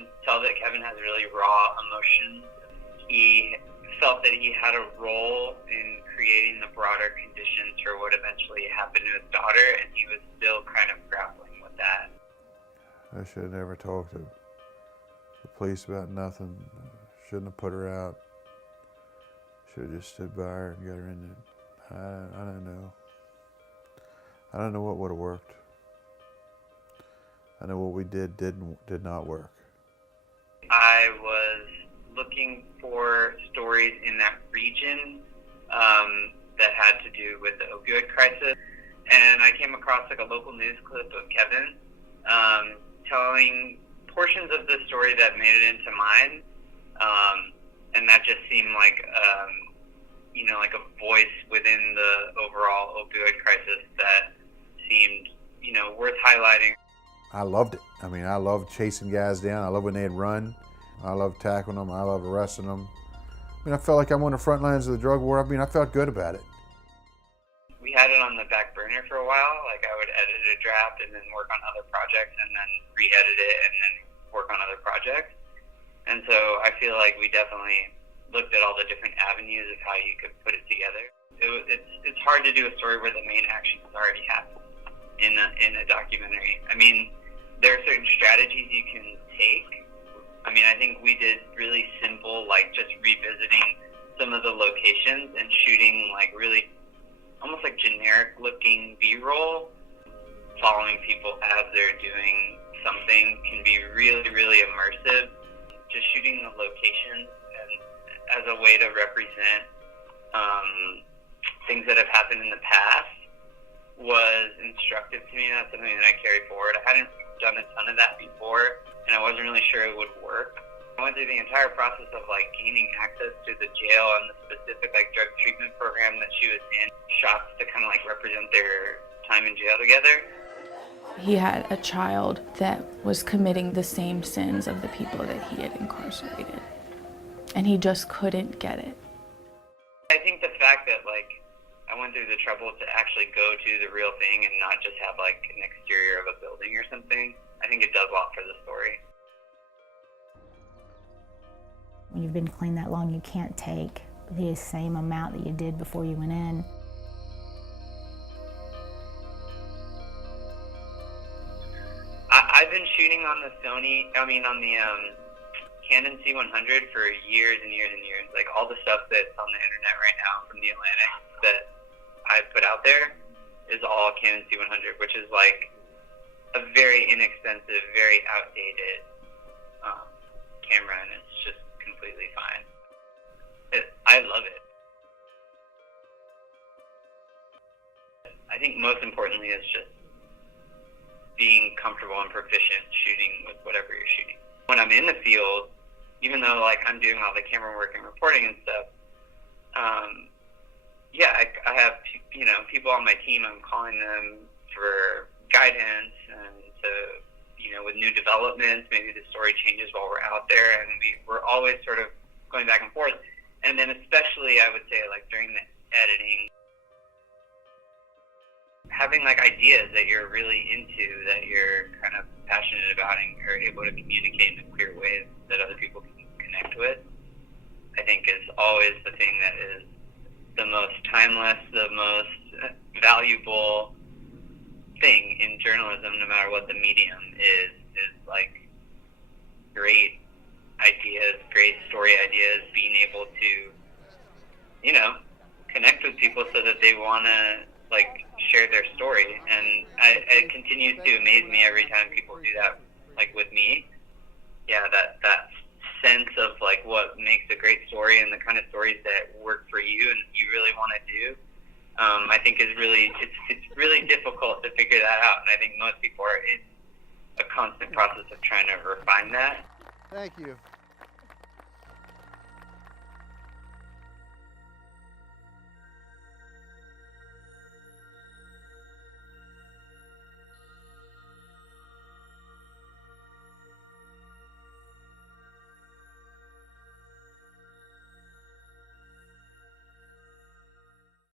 can tell that Kevin has really raw emotions. He felt that he had a role in creating the broader conditions for what eventually happened to his daughter, and he was still kind of grappling with that. I should have never talked to the police about nothing. Shouldn't have put her out. Should have just stood by her and got her in there. I don't know. I don't know what would have worked. I know what we did not work. I was looking for stories in that region that had to do with the opioid crisis, and I came across like a local news clip of Kevin telling portions of the story that made it into mine, and that just seemed like like a voice within the overall opioid crisis that seemed worth highlighting. I loved it. I mean, I loved chasing guys down. I loved when they'd run. I loved tackling them. I loved arresting them. I mean, I felt like I'm on the front lines of the drug war. I mean, I felt good about it. We had it on the back burner for a while. Like, I would edit a draft and then work on other projects and then re-edit it and then work on other projects. And so I feel like we definitely looked at all the different avenues of how you could put it together. It's hard to do a story where the main action has already happened in a documentary. I mean, there are certain strategies you can take. I mean, I think we did really simple, like just revisiting some of the locations and shooting like really almost like generic looking B-roll. Following people as they're doing something can be really, really immersive. Just shooting the locations and as a way to represent things that have happened in the past was instructive to me. That's something that I carry forward. I hadn't done a ton of that before, and I wasn't really sure it would work. I went through the entire process of like gaining access to the jail and the specific like drug treatment program that she was in, shots to kind of like represent their time in jail together. He had a child that was committing the same sins of the people that he had incarcerated, and he just couldn't get it. I think the fact that like I went through the trouble to actually go to the real thing and not just have like an exterior of a building or something, I think it does a lot for the story. When you've been clean that long, you can't take the same amount that you did before you went in. I've been shooting on the Canon C100 for years and years and years. Like all the stuff that's on the internet right now from the Atlantic that I put out there is all Canon C100, which is like a very inexpensive, very outdated camera, and it's just completely fine. I love it. I think most importantly is just being comfortable and proficient shooting with whatever you're shooting. When I'm in the field, even though like I'm doing all the camera work and reporting and stuff, I have people on my team. I'm calling them for guidance and to with new developments. Maybe the story changes while we're out there, and we're always sort of going back and forth. And then especially I would say like during the editing, having like ideas that you're really into, that you're kind of passionate about, and you're able to communicate in a clear way that other people can connect with, I think is always the thing that is the most timeless, the most valuable thing in journalism, no matter what the medium is like great ideas, great story ideas, being able to, connect with people so that they want to like share their story. And it continues to amaze me every time people do that, like with me. Yeah, that sense of like what makes a great story and the kind of stories that work for you and you really want to do, I think is really, it's really difficult to figure that out. And I think most people are in a constant process of trying to refine that. Thank you.